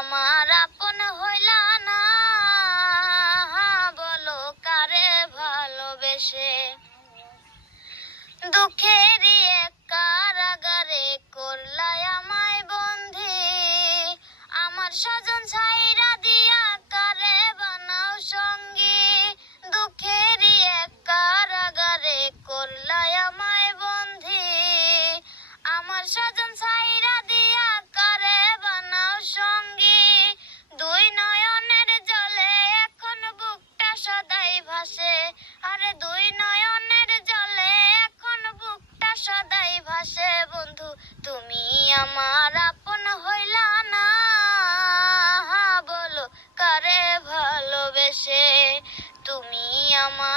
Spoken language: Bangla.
আমার আপন হইলা না, বলো কারে ভালোবেসে। দুঃখেরই এক কারাগারে করলাই আমায় বন্দি, আমার স্বজন ছাইরা দিয়া কারে বানাও সঙ্গী। দুঃখেরই এক কারাগারে করলাই আমায় বন্দি, আমার স্বজন ছাইরা দিয়া কারে বানাও সঙ্গী। দুই নয়নের জলে এখন বুকটা সদাই ভাসে, আরে দুই নয়নের জলে এখন বুকটা সদাই ভাসে। বন্ধু তুমি আমার আপন হইলা না, বলো কারে ভালোবেসে। তুমি আমার